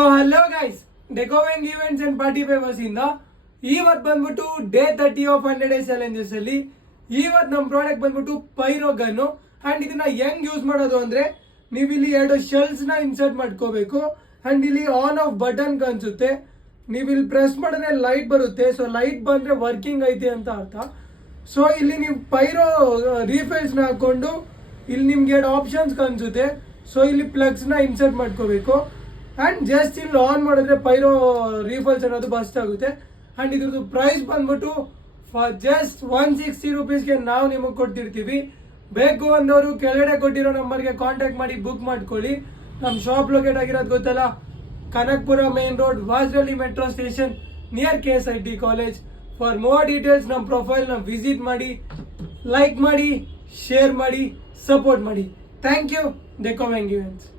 Hello guys, ಡೆಕೋವೆಂಗ್ events and party papers ಇಂದ ಇವತ್ತು ಬಂದ್ಬಿಟ್ಟು ಡೇ 30 ಆಫ್ 100 ಡೇಸ್ ಚಾಲೆಂಜಸ್ ಅಲ್ಲಿ ಇವತ್ತು ನಮ್ಮ ಪ್ರಾಡಕ್ಟ್ ಬಂದ್ಬಿಟ್ಟು ಪೈರೋ ಗನ್ನು. ಅಂಡ್ ಇದನ್ನ ಹೆಂಗ್ ಯೂಸ್ ಮಾಡೋದು ಅಂದ್ರೆ, ನೀವು ಇಲ್ಲಿ 2 ಶೆಲ್ಸ್ ನ ಇನ್ಸರ್ಟ್ ಮಾಡ್ಕೋಬೇಕು. ಅಂಡ್ ಇಲ್ಲಿ ಆನ್ ಆಫ್ ಬಟನ್ ಕಾಣಿಸುತ್ತೆ, ನೀವು ಇಲ್ಲಿ ಪ್ರೆಸ್ ಮಾಡಿದ್ರೆ ಲೈಟ್ ಬರುತ್ತೆ. ಸೊ ಲೈಟ್ ಬಂದ್ರೆ ವರ್ಕಿಂಗ್ ಐತೆ ಅಂತ ಅರ್ಥ. ಸೊ ಇಲ್ಲಿ ನೀವು ಪೈರೋ ರೀಫೈಲ್ಸ್ ನ ಹಾಕೊಂಡು ಇಲ್ಲಿ ನಿಮ್ಗೆ 2 ಆಪ್ಷನ್ಸ್ ಕಾಣಿಸುತ್ತೆ. ಸೊ ಇಲ್ಲಿ ಪ್ಲಗ್ಸ್ ನ ಇನ್ಸರ್ಟ್ ಮಾಡ್ಕೋಬೇಕು. ಅಂಡ್ ಜಸ್ಟ್ ಇಲ್ಲಿ ಆನ್ ಮಾಡಿದ್ರೆ ಪೈರೋ ರೀಫಲ್ಸ್ ಅನ್ನೋದು ಬಸ್ಟ್ ಆಗುತ್ತೆ. ಅಂಡ್ ಇದ್ರದ್ದು ಪ್ರೈಸ್ ಬಂದ್ಬಿಟ್ಟು ಫಾರ್ ಜಸ್ಟ್ 160 ರುಪೀಸ್ಗೆ ನಾವು ನಿಮಗೆ ಕೊಡ್ತಿರ್ತೀವಿ. ಬೇಕು ಅಂದವರು ಕೆಳಗಡೆ ಕೊಟ್ಟಿರೋ ನಂಬರ್ಗೆ ಕಾಂಟ್ಯಾಕ್ಟ್ ಮಾಡಿ ಬುಕ್ ಮಾಡ್ಕೊಳ್ಳಿ. ನಮ್ಮ ಶಾಪ್ ಲೊಕೇಟ್ ಆಗಿರೋದು ಗೊತ್ತಲ್ಲ, Kanakpura main road, Vasarahalli metro station, near KSIT college. For more details ನಮ್ಮ ಪ್ರೊಫೈಲ್ನ ವಿಸಿಟ್ ಮಾಡಿ, ಲೈಕ್ ಮಾಡಿ, ಶೇರ್ ಮಾಡಿ, ಸಪೋರ್ಟ್ ಮಾಡಿ. Thank you. ಡೆಕೋವೆಂಗ್ ಈವೆಂಟ್ಸ್.